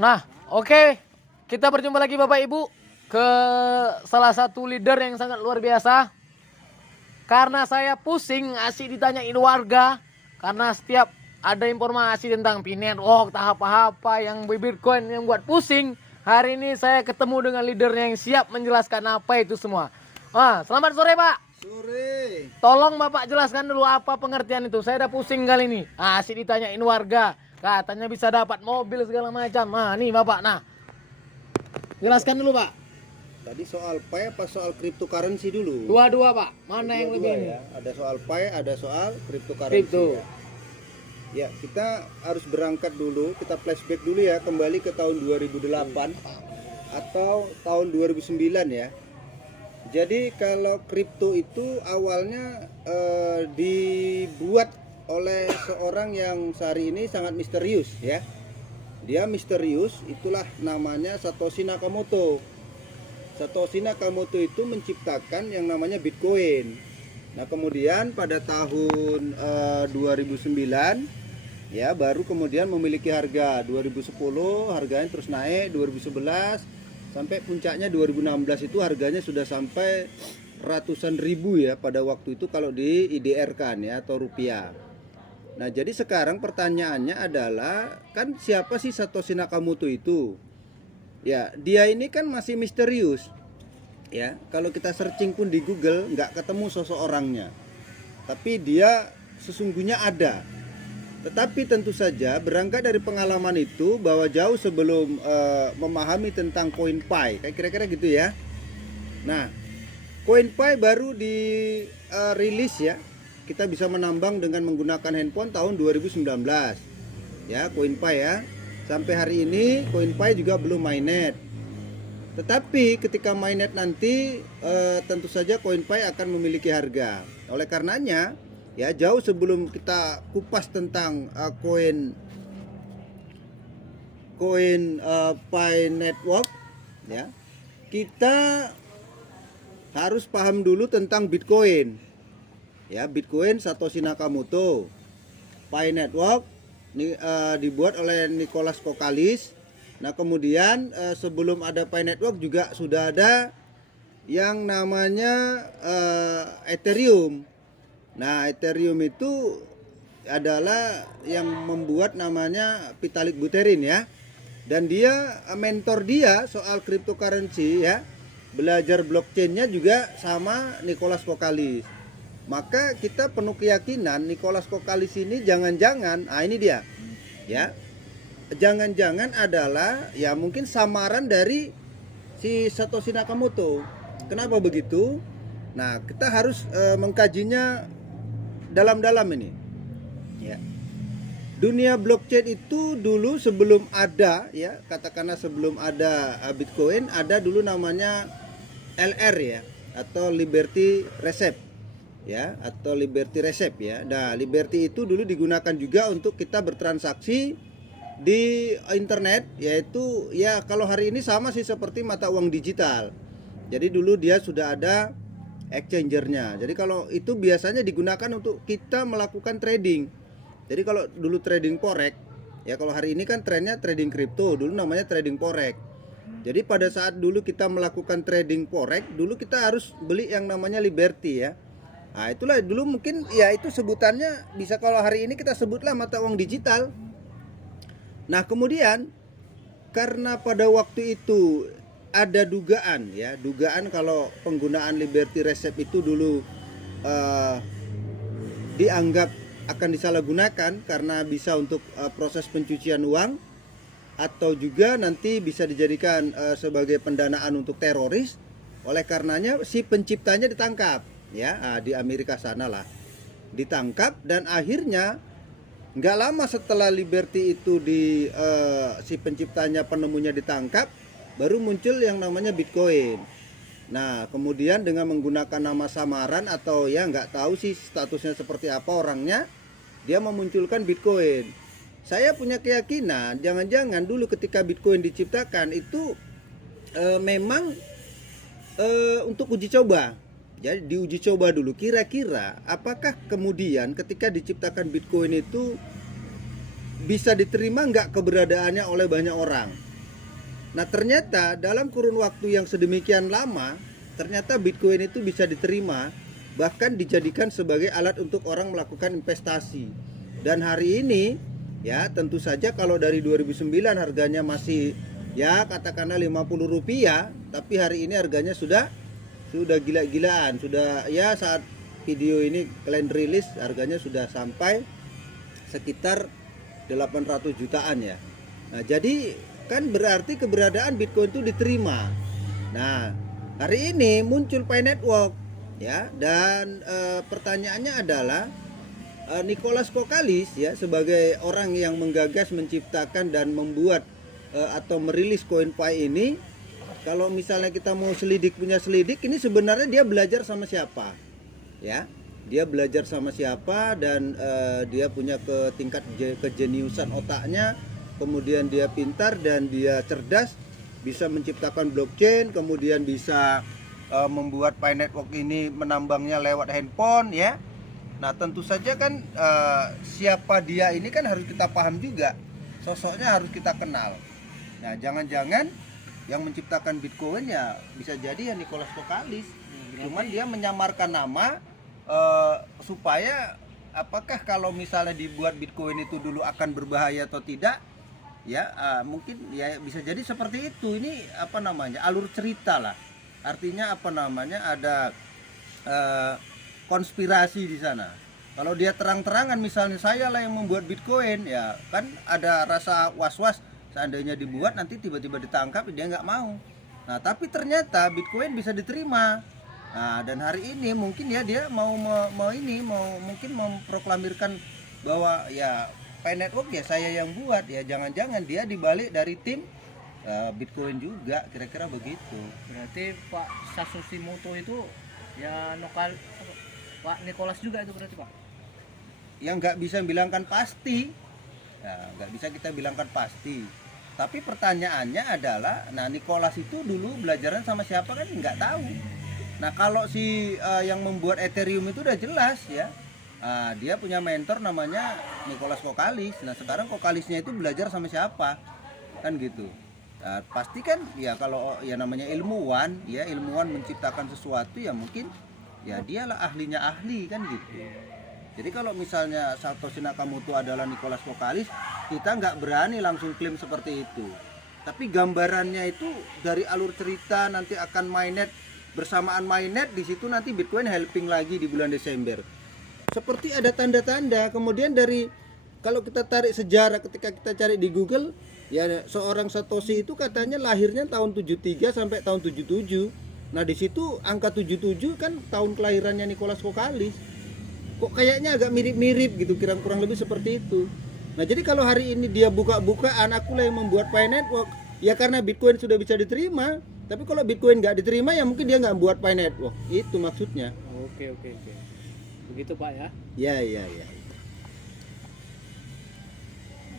Nah, oke. Kita berjumpa lagi Bapak Ibu ke salah satu leader yang sangat luar biasa. Karena saya pusing asik ditanyain warga. Karena setiap ada informasi tentang P-Network, tahap apa yang Bitcoin yang buat pusing. Hari ini saya ketemu dengan leadernya yang siap menjelaskan apa itu semua. Selamat sore Pak. Sore. Tolong Bapak jelaskan dulu apa pengertian itu. Saya udah pusing kali ini. Asik ditanyain warga. Katanya bisa dapat mobil segala macam. Nih Bapak. Jelaskan dulu Pak. Tadi soal Pi apa soal cryptocurrency dulu? Dua-dua Pak. Mana yang lebih ini? Ya. Ada soal Pi, ada soal cryptocurrency. Kripto. Ya, kita harus berangkat dulu, kita flashback dulu ya, kembali ke tahun 2008 atau tahun 2009 ya. Jadi kalau kripto itu awalnya dibuat oleh seorang yang sehari ini sangat misterius ya. Dia misterius, itulah namanya Satoshi Nakamoto. Satoshi Nakamoto itu menciptakan yang namanya Bitcoin. Nah, kemudian pada tahun 2009 ya baru kemudian memiliki harga. 2010 harganya terus naik, 2011 sampai puncaknya 2016 itu harganya sudah sampai ratusan ribu ya pada waktu itu kalau di IDR kan ya atau rupiah. Nah, jadi sekarang pertanyaannya adalah kan siapa sih Satoshi Nakamoto itu? Ya, dia ini kan masih misterius. Ya, kalau kita searching pun di Google nggak ketemu sosok orangnya. Tapi dia sesungguhnya ada. Tetapi tentu saja berangkat dari pengalaman itu bahwa jauh sebelum memahami tentang koin Pi, kayak kira-kira gitu ya. Nah, koin Pi baru dirilis ya. Kita bisa menambang dengan menggunakan handphone tahun 2019. Ya, koin Pi ya. Sampai hari ini koin Pi juga belum mainnet. Tetapi ketika mainnet nanti tentu saja koin Pi akan memiliki harga. Oleh karenanya ya jauh sebelum kita kupas tentang koin Pi Network ya, kita harus paham dulu tentang Bitcoin. Ya, Bitcoin Satoshi Nakamoto. Pi Network ini dibuat oleh Nicholas Kokalis. Nah, kemudian sebelum ada Pi Network juga sudah ada yang namanya Ethereum. Nah, Ethereum itu adalah yang membuat namanya Vitalik Buterin ya. Dan dia mentor dia soal cryptocurrency ya. Belajar blockchainnya juga sama Nicholas Kokalis. Maka kita penuh keyakinan Nicholas Kokalis ini jangan-jangan, ini dia ya, jangan-jangan adalah ya mungkin samaran dari si Satoshi Nakamoto. Kenapa begitu? Nah, kita harus mengkajinya dalam-dalam ini ya. Dunia blockchain itu dulu sebelum ada ya, katakanlah sebelum ada Bitcoin, ada dulu namanya LR ya, atau Liberty Receipt ya, atau Liberty Receipt ya. Nah, Liberty itu dulu digunakan juga untuk kita bertransaksi di internet, yaitu ya kalau hari ini sama sih seperti mata uang digital. Jadi dulu dia sudah ada exchangernya. Jadi kalau itu biasanya digunakan untuk kita melakukan trading. Jadi kalau dulu trading forex ya, kalau hari ini kan trennya trading kripto, dulu namanya trading forex. Jadi pada saat dulu kita melakukan trading forex, dulu kita harus beli yang namanya Liberty ya. Nah, itulah dulu mungkin ya itu sebutannya bisa kalau hari ini kita sebutlah mata uang digital. Nah, kemudian karena pada waktu itu ada dugaan ya, dugaan kalau penggunaan Liberty Receipt itu dulu dianggap akan disalahgunakan karena bisa untuk proses pencucian uang atau juga nanti bisa dijadikan sebagai pendanaan untuk teroris. Oleh karenanya si penciptanya ditangkap ya, di Amerika sana lah ditangkap, dan akhirnya nggak lama setelah Liberty itu si penciptanya penemunya ditangkap, baru muncul yang namanya Bitcoin. Nah, kemudian dengan menggunakan nama samaran atau ya nggak tahu sih statusnya seperti apa orangnya, dia memunculkan Bitcoin. Saya punya keyakinan jangan-jangan dulu ketika Bitcoin diciptakan itu memang untuk uji coba. Jadi diuji coba dulu kira-kira apakah kemudian ketika diciptakan Bitcoin itu bisa diterima nggak keberadaannya oleh banyak orang. Nah, ternyata dalam kurun waktu yang sedemikian lama, ternyata Bitcoin itu bisa diterima, bahkan dijadikan sebagai alat untuk orang melakukan investasi. Dan hari ini, ya tentu saja kalau dari 2009 harganya masih ya katakanlah 50 rupiah, tapi hari ini harganya sudah gila-gilaan, sudah ya saat video ini kalian rilis harganya sudah sampai sekitar 800 jutaan ya. Nah, jadi kan berarti keberadaan Bitcoin itu diterima. Nah, hari ini muncul Pi Network ya, dan pertanyaannya adalah Nicholas Kokalis ya sebagai orang yang menggagas, menciptakan dan membuat atau merilis koin Pi ini, kalau misalnya kita mau punya selidik, ini sebenarnya dia belajar sama siapa? Ya, dia belajar sama siapa dan dia punya tingkat kejeniusan otaknya, kemudian dia pintar dan dia cerdas, bisa menciptakan blockchain, kemudian bisa membuat Pi Network ini menambangnya lewat handphone ya. Nah, tentu saja kan siapa dia ini kan harus kita paham juga, sosoknya harus kita kenal. Nah, jangan-jangan yang menciptakan Bitcoin ya bisa jadi ya Nicholas Kokalis. Cuman dia menyamarkan nama supaya apakah kalau misalnya dibuat Bitcoin itu dulu akan berbahaya atau tidak? Ya, mungkin ya bisa jadi seperti itu. Ini apa namanya? Alur cerita lah. Artinya apa namanya? Ada konspirasi di sana. Kalau dia terang-terangan misalnya saya lah yang membuat Bitcoin, ya kan ada rasa was-was seandainya dibuat nanti tiba-tiba ditangkap, dia nggak mau. Nah, tapi ternyata Bitcoin bisa diterima. Nah, dan hari ini mungkin ya dia mau mungkin memproklamirkan bahwa ya Pi Network ya saya yang buat, ya jangan-jangan dia dibalik dari tim Bitcoin juga, kira-kira begitu. Berarti Pak Satoshi Moto itu ya Pak Nicholas juga itu berarti Pak? Yang nggak bisa bilangkan pasti, ya nggak bisa kita bilangkan pasti. Tapi pertanyaannya adalah, nah Nicholas itu dulu belajaran sama siapa kan nggak tahu. Nah, kalau si yang membuat Ethereum itu udah jelas ya. Dia punya mentor namanya Nicholas Kokalis. Nah, sekarang Kokalisnya itu belajar sama siapa? Kan gitu. Nah, pasti kan ya kalau ya namanya ilmuwan, ya ilmuwan menciptakan sesuatu ya mungkin ya dialah ahlinya ahli kan gitu. Jadi kalau misalnya Satoshi Nakamoto adalah Nicholas Kokalis, kita nggak berani langsung klaim seperti itu. Tapi gambarannya itu dari alur cerita nanti akan mainnet, bersamaan mainnet di situ nanti Bitcoin helping lagi di bulan Desember. Seperti ada tanda-tanda. Kemudian dari kalau kita tarik sejarah, ketika kita cari di Google, ya seorang Satoshi itu katanya lahirnya tahun 73 sampai tahun 77. Nah, di situ angka 77 kan tahun kelahirannya Nicholas Kokalis. Kok kayaknya agak mirip-mirip gitu, kurang lebih seperti itu. Nah, jadi kalau hari ini dia buka-bukaan aku lah yang membuat Pi Network, ya karena Bitcoin sudah bisa diterima. Tapi kalau Bitcoin nggak diterima ya mungkin dia nggak buat Pi Network. Itu maksudnya. Oke. Begitu Pak ya. Ya.